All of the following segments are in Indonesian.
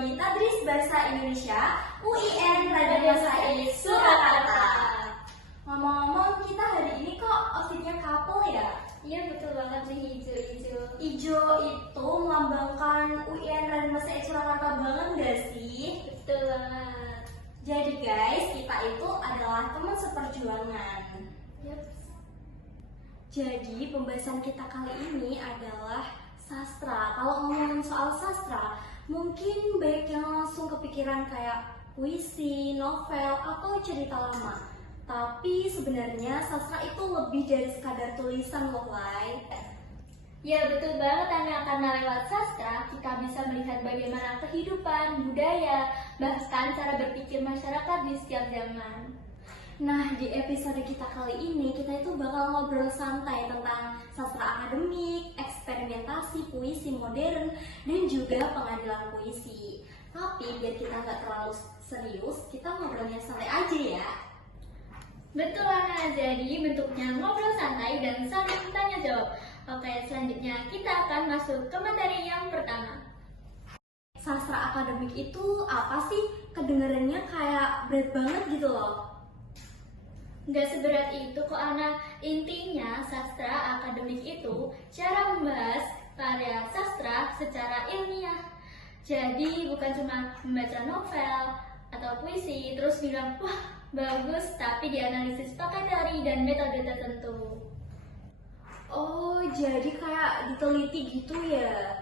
Prodi Tadris Bahasa Indonesia UIN Raden Massaid Surakarta. Ngomong-ngomong, kita hari ini kok outfitnya couple ya? Iya betul banget nih, hijau-hijau. Ijo itu melambangkan UIN Raden Massaid Surakarta banget gak sih? Betul banget. Jadi guys, kita itu adalah teman seperjuangan. Yap. Jadi pembahasan kita kali ini adalah sastra. Kalau ngomongin soal sastra, mungkin banyak yang langsung kepikiran kayak puisi, novel, atau cerita lama. Tapi sebenarnya sastra itu lebih dari sekadar tulisan loh, Lai. Ya betul banget Anya, karena lewat sastra kita bisa melihat bagaimana kehidupan, budaya, bahkan cara berpikir masyarakat di setiap zaman. Nah, di episode kita kali ini kita itu bakal ngobrol santai tentang sastra akademik, eksperimentasi, puisi modern, dan juga pengadilan puisi. Tapi biar kita nggak terlalu serius, kita ngobrolnya santai aja ya. Betul Ana, jadi bentuknya ngobrol santai dan saling tanya jawab. Oke, selanjutnya kita akan masuk ke materi yang pertama. Sastra akademik itu apa sih? Kedengarannya kayak berat banget gitu loh. Nggak seberat itu kok Ana. Intinya sastra akademik itu cara membahas karya sastra secara ilmiah. Jadi bukan cuma membaca novel atau puisi terus bilang wah bagus, tapi dianalisis pakai teori dan metode tertentu. Oh, jadi kayak diteliti gitu ya?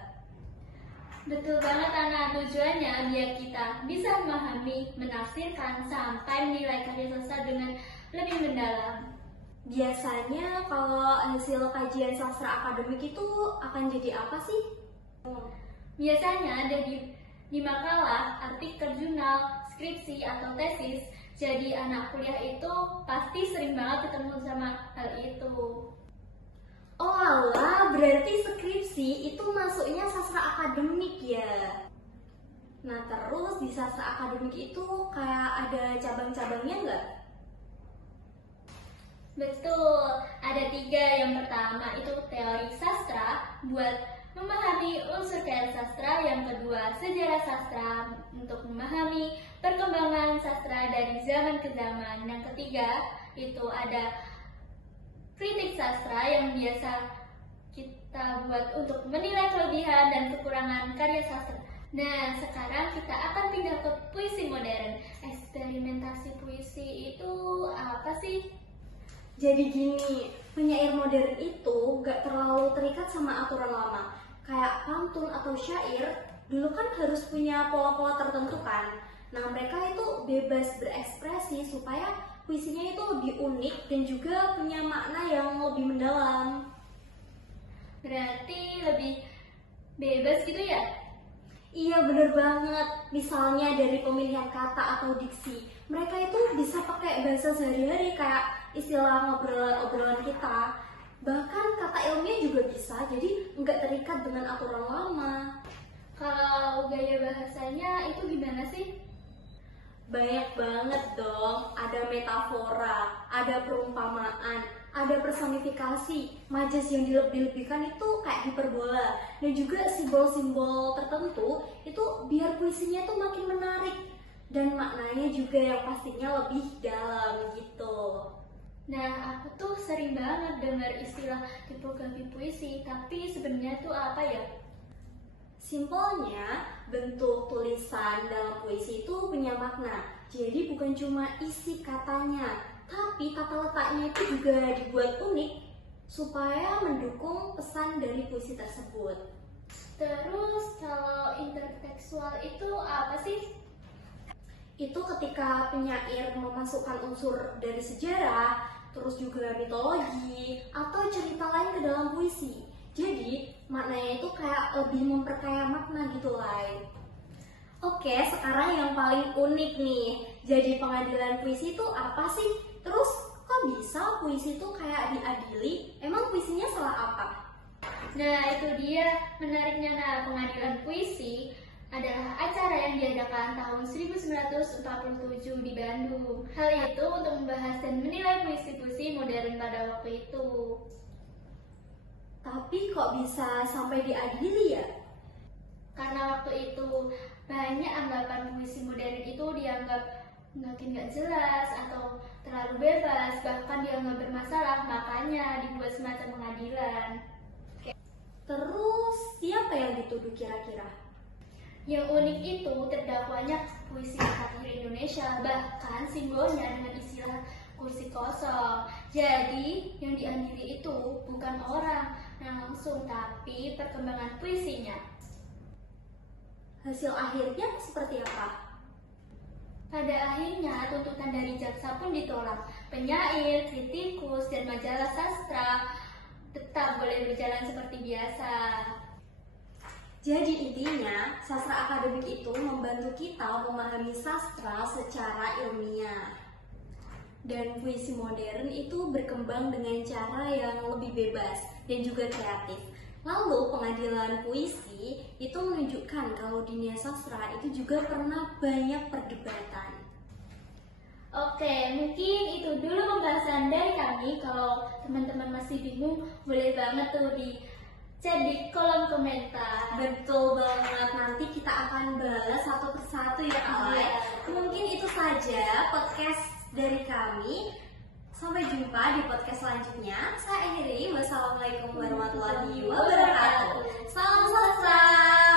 Betul banget Ana, tujuannya biar kita bisa memahami, menafsirkan, sampai menilai karya sastra dengan lebih mendalam. Biasanya kalau hasil kajian sastra akademik itu akan jadi apa sih? Biasanya ada di makalah, artikel jurnal, skripsi, atau tesis. Jadi anak kuliah itu pasti sering banget ketemu sama hal itu. Oh alah, berarti skripsi itu masuknya sastra akademik ya? Nah terus di sastra akademik itu kayak ada cabang-cabangnya nggak? Betul, ada 3. Yang pertama itu teori sastra buat memahami unsur karya sastra. Yang kedua sejarah sastra untuk memahami perkembangan sastra dari zaman ke zaman. Yang ketiga itu ada kritik sastra yang biasa kita buat untuk menilai kelebihan dan kekurangan karya sastra. Nah, sekarang kita akan pindah ke puisi modern. Eksperimentasi puisi itu apa sih? Jadi gini, penyair modern itu gak terlalu terikat sama aturan lama. Kayak pantun atau syair, dulu kan harus punya pola-pola tertentu kan. Nah mereka itu bebas berekspresi supaya puisinya itu lebih unik dan juga punya makna yang lebih mendalam. Berarti lebih bebas gitu ya? Iya bener banget, misalnya dari pemilihan kata atau diksi. Mereka itu bisa pakai bahasa sehari-hari kayak istilah ngobrolan-obrolan kita. Bahkan kata ilmiah juga bisa, jadi nggak terikat dengan aturan lama. Kalau gaya bahasanya itu gimana sih? Banyak banget dong, ada metafora, ada perumpamaan, ada personifikasi, majas yang dilebih-lebihkan itu kayak hiperbola, dan juga simbol-simbol tertentu itu biar puisinya tuh makin menarik dan maknanya juga yang pastinya lebih dalam gitu. Nah, aku tuh sering banget dengar istilah tipografi puisi, tapi sebenarnya tuh apa ya? Simpelnya, bentuk tulisan dalam puisi itu punya makna. Jadi bukan cuma isi katanya, tapi tata letaknya itu juga dibuat unik supaya mendukung pesan dari puisi tersebut. Terus kalau intertekstual itu apa sih? Itu ketika penyair memasukkan unsur dari sejarah, terus juga mitologi, atau cerita lain ke dalam puisi. Jadi maknanya itu kayak lebih memperkaya makna gitu lah. Oke, sekarang yang paling unik nih. Jadi pengadilan puisi itu apa sih? Terus kok bisa puisi itu kayak diadili? Emang puisinya salah apa? Nah, itu dia menariknya. Nah, pengadilan puisi adalah acara yang diadakan tahun 1947 di Bandung. Hal itu untuk membahas dan menilai puisi-puisi modern pada waktu itu. Tapi kok bisa sampai diadili ya? Karena waktu itu banyak dianggap makin nggak jelas atau terlalu bebas, bahkan dianggap bermasalah, makanya dibuat semacam pengadilan. Terus siapa yang dituduh kira-kira? Yang unik itu terdakwanya puisi akhir Indonesia, bahkan simbolnya dengan istilah kursi kosong. Jadi yang diadili itu bukan orang langsung, tapi perkembangan puisinya. Hasil akhirnya seperti apa? Pada akhirnya tuntutan dari jaksa pun ditolak. Penyair, kritikus, dan majalah sastra tetap boleh berjalan seperti biasa. Jadi intinya, sastra akademik itu membantu kita memahami sastra secara ilmiah. Dan puisi modern itu berkembang dengan cara yang lebih bebas dan juga kreatif. Lalu pengadilan puisi itu menunjukkan kalau dunia sastra itu juga pernah banyak perdebatan. Oke, mungkin itu dulu pembahasan dari kami. Kalau teman-teman masih bingung, boleh banget tuh di chat di kolom komentar. Betul banget, nanti kita akan balas satu persatu ya Alay. Mungkin itu saja podcast dari kami. Sampai jumpa di podcast selanjutnya. Saya akhiri. Wassalamualaikum warahmatullahi wabarakatuh. Salam sastra.